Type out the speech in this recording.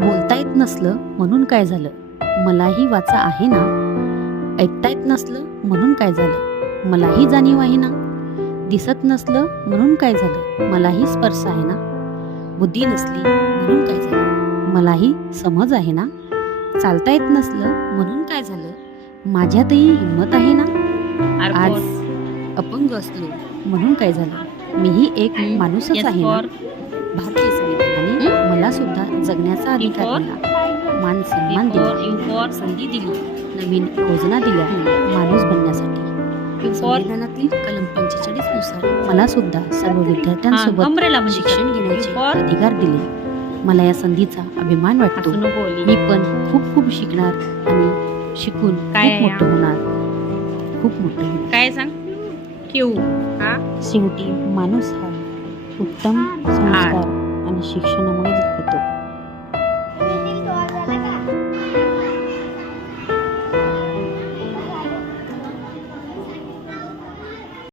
बोलता येत नसलं म्हणून काय झालं, मलाही वाचा आहे ना. ऐकता येत नसलं म्हणून काय झालं, मलाही जाणीव आहे ना. दिसत नसलं म्हणून काय झालं, मलाही स्पर्श आहे ना. बुद्धी नसली म्हणून काय झालं, मलाही समज आहे ना. चालता येत नसलं म्हणून काय झालं, माझ्यातही हिंमत आहे ना. आज अपंग असलो म्हणून काय झालं, मीही एक माणूसच आहे ना. भारतीय संविधानाने मला सुद्धा जगण्याचा अधिकार दिला, मान सन्मान दिला, संधी दिली, नवीन योजना दिल्या माणूस बनण्यासाठी. संविधानातील कलम 45 नुसार मला सुद्धा सर्व विद्यार्थ्यांसोबत शिक्षण घेण्याचे अधिकार दिले. मला या संधीचा अभिमान वाटतो. मी पण खूप खूप शिकणार आणि शिकून खूप मोठं होणार, खूप मोठं होणार. काय सांग क्यू शेवटी माणूस हा उत्तम संस्कार आणि शिक्षणामुळे